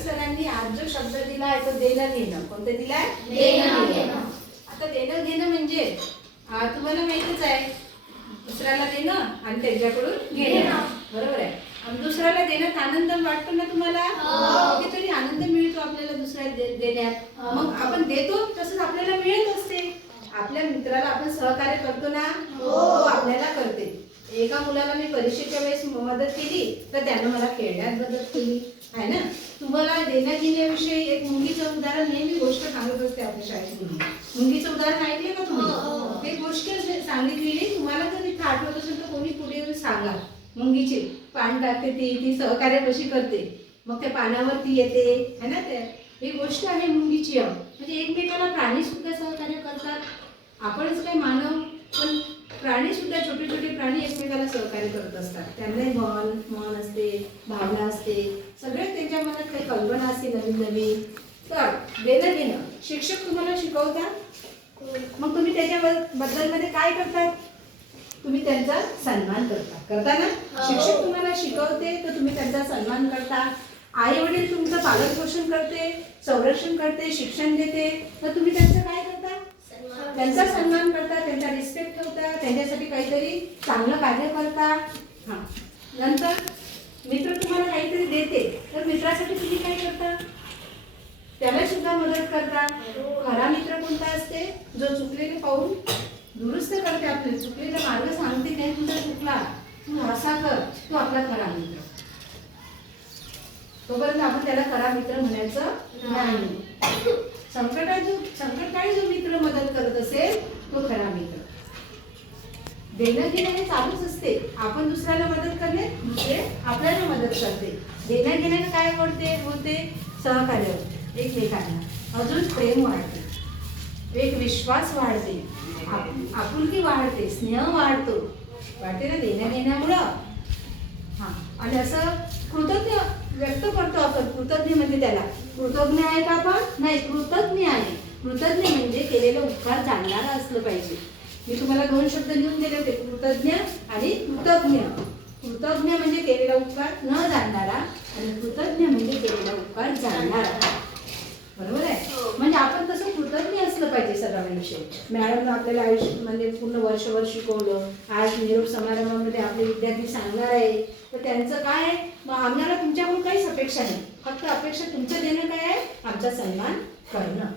सरांनी आज जो शब्द दिला आहे तो देणं घेणं. कोणतं दिलाय? देणं घेणं. आता देणं घेणं म्हणजे तुम्हाला माहितच आहे, दुसऱ्याला देणं आणि त्यांच्याकडून घेणं. बरोबर आहे. आणि दुसऱ्याला देण्यात आनंद वाटतो ना तुम्हाला? कधीतरी आनंद मिळतो आपल्याला दुसऱ्याला देण्यात. मग आपण देतो तसंच आपल्याला मिळत असते. आपल्या मित्राला आपण सहकार्य करतो ना, तो आपल्याला करते. एका मुलाला मी परीक्षेच्या वेळेस मदत केली तर त्यानं मला खेळण्यात मदत केली आहे ना. तुम्हाला देण्या घेण्याविषयी एक मुंगीचं उदाहरण नेहमी गोष्ट सांगत असते आपल्या शाळेत. मुंगीचं उदाहरण ऐकले का तुम्ही? एक गोष्ट सांगितलेली, तुम्हाला जर इथं आठवत असेल तर कोणी पुढे येऊन सांगा. मुंगीची पान टाकते, ती सहकार्य कशी करते, मग त्या पानावर ती येते है ना. ही गोष्ट आहे मुंगीची. म्हणजे एकमेकाला प्राणी सुद्धा सहकार्य करतात. आपणच काय मानव, पण प्राणी सुद्धा, छोटे छोटे प्राणी एकमेकाला सहकार्य करत असतात. त्यांनाही मन असते, भावना असते, सगळे त्यांच्या मनात काही कल्पना असते नवीन नवीन. तर देणं घेणं शिक्षक तुम्हाला शिकवतात, मग तुम्ही त्याच्याबद्दल मध्ये काय करतात? तुम्ही त्यांचा सन्मान करता ना. शिक्षक तुम्हाला शिकवते तर तुम्ही त्यांचा सन्मान करता. आई वडील तुमचं पालन पोषण करते, संरक्षण करते, शिक्षण देते, तर तुम्ही त्यांचं काय करता? त्यांचा सन्मान करता, त्यांचा रिस्पेक्ट ठेवता, त्यांच्यासाठी काहीतरी चांगलं कार्य करता. हां, नंतर मित्र तुम्हाला काहीतरी देते तर मित्रासाठी तुम्ही काय करता? त्याला सुद्धा मदत करता. खरा मित्र कोणता असते? जो चुकलेले पाहून दुरुस्त करते, आपले चुकलेला मार्ग सांगते, काही तुझा चुकला तू असा कर, तो आपला खरा मित्र. तोपर्यंत आपण त्याला खरा मित्र म्हणायचं नाही. संकटकाळी जो मित्र मदत करत असेल तो खरा मित्र. देणं घेणं हे चालूच असते. आपण दुसऱ्याला मदत करणे, दुसरे आपल्याला मदत करते. देणं घेण्याने काय होते? सहकार्य होते एकमेकांना. अजून प्रेम वाढते, एक विश्वास वाढते, आपुलकी वाढते, स्नेह वाढते ना देण्या घेण्यामुळं. हां, आणि असं कृतज्ञ व्यक्त करतो आपण. कृतज्ञ म्हणजे त्याला कृतज्ञ आहे का आपण? नाही, कृतज्ञ आहे. कृतज्ञ म्हणजे केलेलं उपकार जाणणारा असलं पाहिजे. मी तुम्हाला 2 शब्द लिहून दिले होते, कृतज्ञ आणि कृतज्ञ. कृतज्ञ म्हणजे केलेला उपकार न जाणणारा आणि कृतज्ञ म्हणजे केलेला उपकार जाणणारा. बरोबर आहे. म्हणजे आपण तसं कृतज्ञ असलं पाहिजे सर्वांविषयी. मॅडमनं आपल्याला आयुष्यामध्ये पूर्ण वर्षभर शिकवलं, आज निरोप समारंभामध्ये आपले विद्यार्थी सांगणार आहे, तर त्यांचं काय आहे? मग आम्हाला तुमच्याकडून काहीच अपेक्षा नाही, फक्त अपेक्षा तुमचं देणं काय आहे? आमचा सन्मान करणं,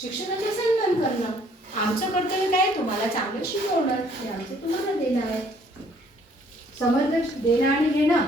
शिक्षकांचा सन्मान करणं. आमचं कर्तव्य काय? तुम्हाला चांगलं शिकवणं, हे आमचं तुम्हाला देणं आहे. समज देणं आणि घेणं